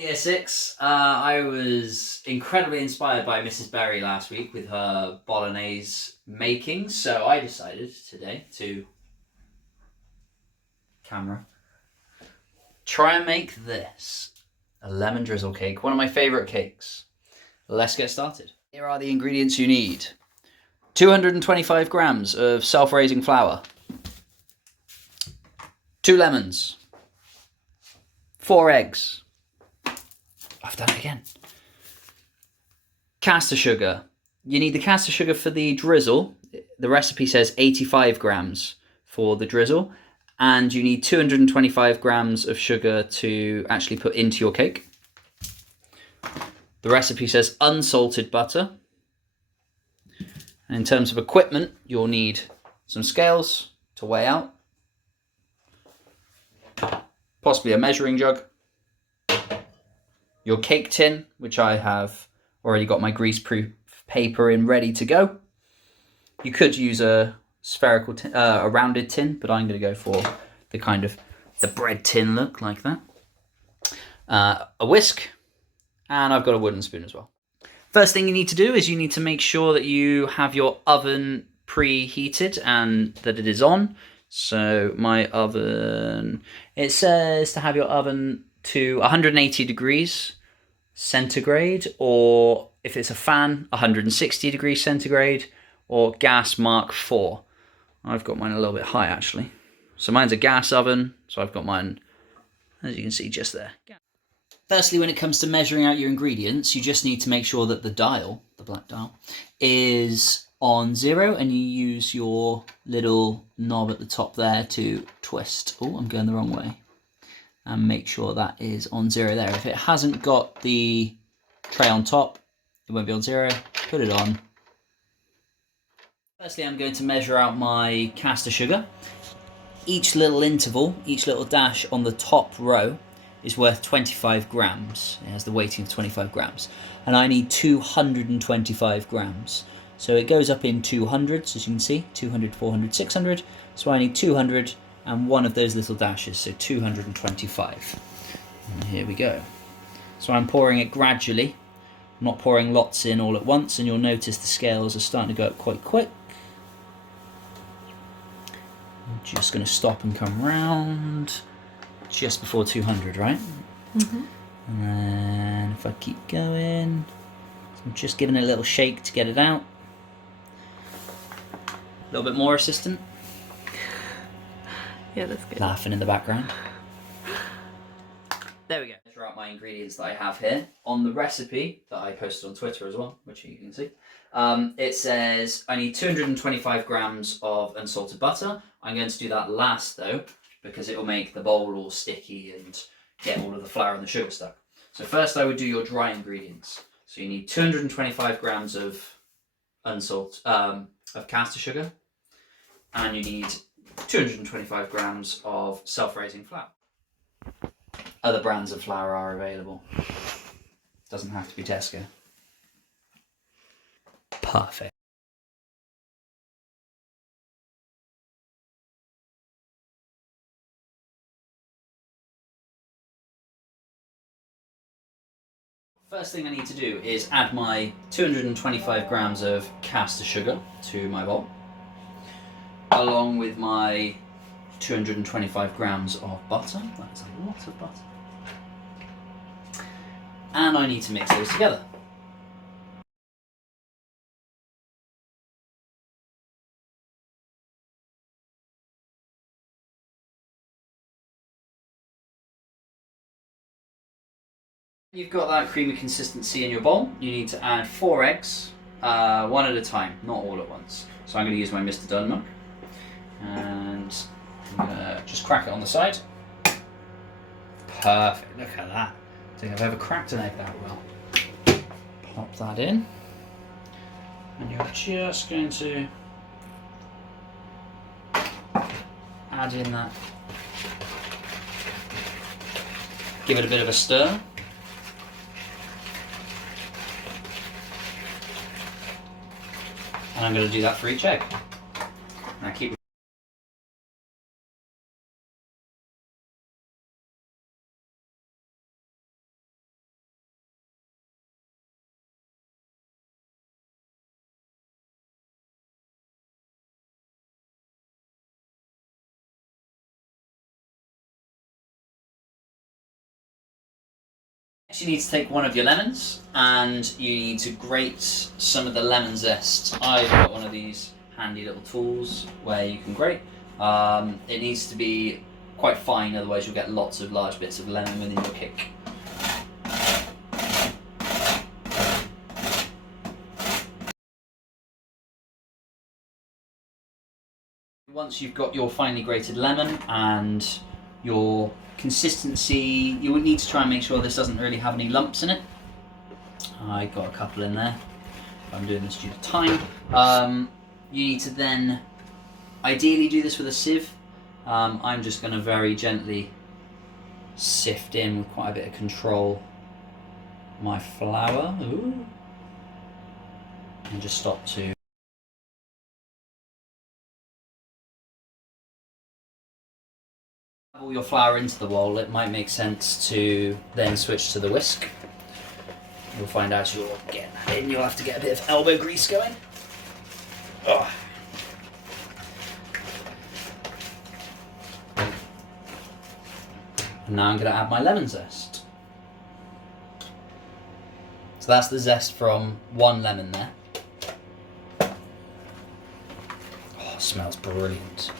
Year 6, I was incredibly inspired by Mrs. Berry last week with her bolognese making, so I decided today to try and make this a lemon drizzle cake, one of my favourite cakes. Let's get started. Here are the ingredients you need. 225 grams of self-raising flour, 2 lemons, 4 eggs. I've done it again. Caster sugar. You need the caster sugar for the drizzle. The recipe says 85 grams for the drizzle. And you need 225 grams of sugar to actually put into your cake. The recipe says unsalted butter. And in terms of equipment, you'll need some scales to weigh out. Possibly a measuring jug. Your cake tin, which I have already got my grease-proof paper in ready to go. You could use a spherical tin, a rounded tin, but I'm going to go for the kind of the bread tin look like that. A whisk, and I've got a wooden spoon as well. First thing you need to do is you need to make sure that you have your oven preheated and that it is on. So my oven, it says to have your oven to 180 degrees centigrade, or if it's a fan, 160 degrees centigrade, or gas Mark 4. I've got mine a little bit high actually. So mine's a gas oven, so I've got mine, as you can see, just there. Firstly, when it comes to measuring out your ingredients, you just need to make sure that the dial, the black dial, is on 0, and you use your little knob at the top there to twist. Oh, I'm going the wrong way. And make sure that is on 0 there. If it hasn't got the tray on top, it won't be on 0. Put it on. Firstly, I'm going to measure out my caster sugar. Each little interval, each little dash on the top row is worth 25 grams. It has the weighting of 25 grams. And I need 225 grams. So it goes up in 200s, as you can see, 200, 400, 600. So I need 200 and one of those little dashes, so 225. And here we go. So I'm pouring it gradually, I'm not pouring lots in all at once, and you'll notice the scales are starting to go up quite quick. I'm just going to stop and come round just before 200, right? Mm-hmm. And then if I keep going, I'm just giving it a little shake to get it out. A little bit more, assistant. Yeah, that's good. Laughing in the background. There we go. Measure out my ingredients that I have here. On the recipe that I posted on Twitter as well, which you can see, it says I need 225 grams of unsalted butter. I'm going to do that last though, because it will make the bowl all sticky and get all of the flour and the sugar stuck. So first I would do your dry ingredients. So you need 225 grams of of caster sugar, and you need 225 grams of self-raising flour. Other brands of flour are available. Doesn't have to be Tesco. Perfect. First thing I need to do is add my 225 grams of caster sugar to my bowl, along with my 225 grams of butter. That is a lot of butter. And I need to mix those together. You've got that creamy consistency in your bowl. You need to add 4 eggs, one at a time, not all at once. So I'm going to use my Mr. Dunn mug, and I'm going to just crack it on the side. Perfect, look at that. I don't think I've ever cracked an egg that well. Pop that in, and you're just going to add in that. Give it a bit of a stir. And I'm going to do that for each egg. Now keep You need to take one of your lemons and you need to grate some of the lemon zest. I've got one of these handy little tools where you can grate. It needs to be quite fine, otherwise you'll get lots of large bits of lemon within your cake. Once you've got your finely grated lemon and your consistency, you would need to try and make sure this doesn't really have any lumps in it. I got a couple in there. I'm doing this due to time. You need to then ideally do this with a sieve. I'm just going to very gently sift in with quite a bit of control my flour. Ooh. And just stop to all your flour into the bowl. It might make sense to then switch to the whisk. You'll find out you're getting that in, you'll have to get a bit of elbow grease going. Oh. And now I'm going to add my lemon zest. So that's the zest from one lemon there. Oh, it smells brilliant.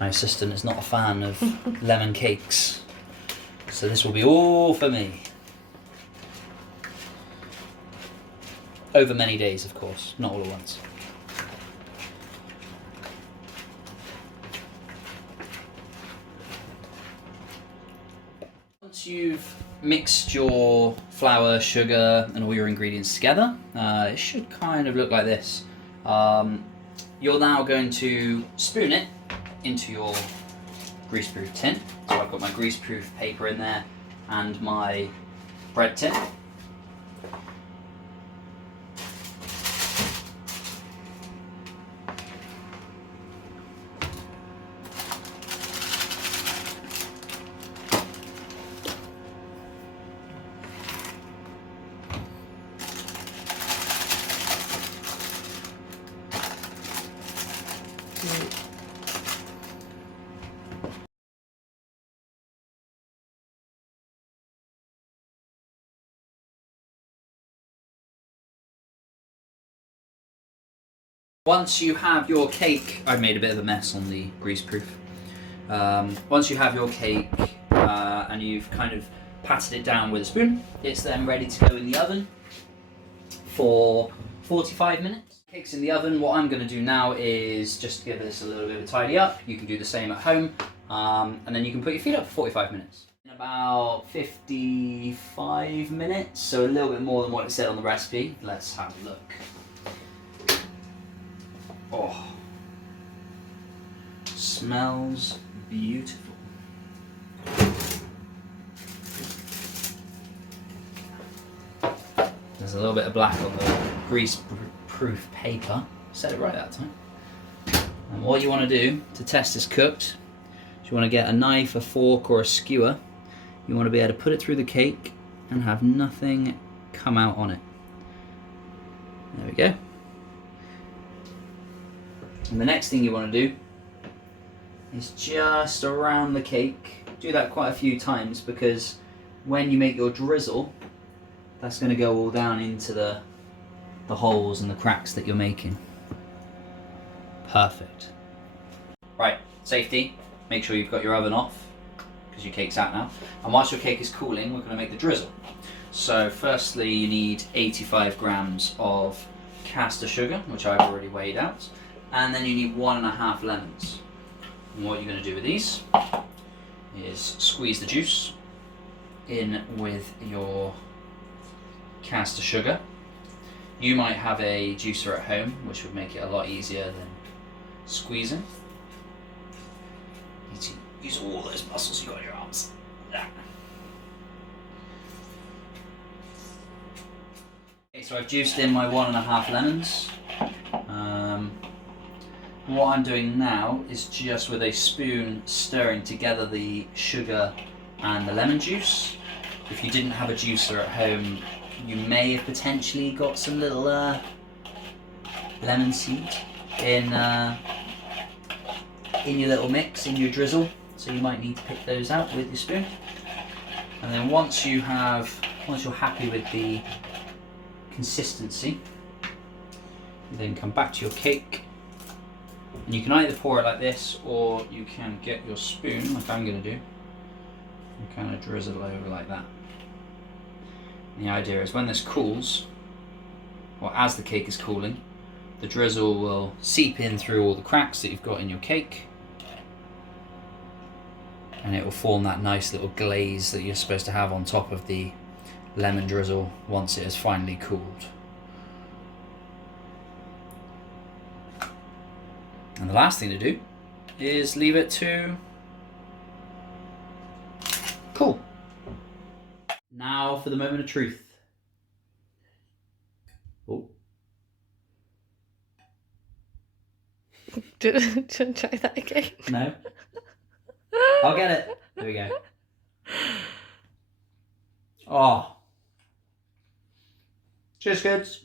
My assistant is not a fan of lemon cakes, so this will be all for me. Over many days, of course, not all at once. Once you've mixed your flour, sugar, and all your ingredients together, it should kind of look like this. You're now going to spoon it into your greaseproof tin. So I've got my greaseproof paper in there and my bread tin. Once you have your cake, I've made a bit of a mess on the greaseproof. Once you have your cake and you've kind of patted it down with a spoon, it's then ready to go in the oven for 45 minutes. Cake's in the oven. What I'm going to do now is just give this a little bit of a tidy up. You can do the same at home, and then you can put your feet up for 45 minutes. In about 55 minutes, so a little bit more than what it said on the recipe. Let's have a look. Oh, smells beautiful. There's a little bit of black on the grease-proof paper. Said it right that time. And what you want to do to test this cooked is you want to get a knife, a fork, or a skewer. You want to be able to put it through the cake and have nothing come out on it. There we go. And the next thing you want to do is just around the cake. Do that quite a few times because when you make your drizzle, that's going to go all down into the holes and the cracks that you're making. Perfect. Right, safety. Make sure you've got your oven off because your cake's out now. And whilst your cake is cooling, we're going to make the drizzle. So firstly, you need 85 grams of caster sugar, which I've already weighed out. And then you need 1.5 lemons. And what you're going to do with these is squeeze the juice in with your caster sugar. You might have a juicer at home, which would make it a lot easier than squeezing. You need to use all those muscles you've got in your arms. Okay, so I've juiced in my 1.5 lemons. What I'm doing now is just with a spoon stirring together the sugar and the lemon juice. If you didn't have a juicer at home, you may have potentially got some little lemon seeds in your little mix, in your drizzle. So you might need to pick those out with your spoon. And then once you have Once you're happy with the consistency, you then come back to your cake, and you can either pour it like this, or you can get your spoon, like I'm going to do, and kind of drizzle it over like that. And the idea is when this cools, or as the cake is cooling, the drizzle will seep in through all the cracks that you've got in your cake, and it will form that nice little glaze that you're supposed to have on top of the lemon drizzle once it has finally cooled. And the last thing to do is leave it to cool. Now for the moment of truth. Oh. Should I try that again? No. I'll get it. There we go. Oh. Cheers, kids.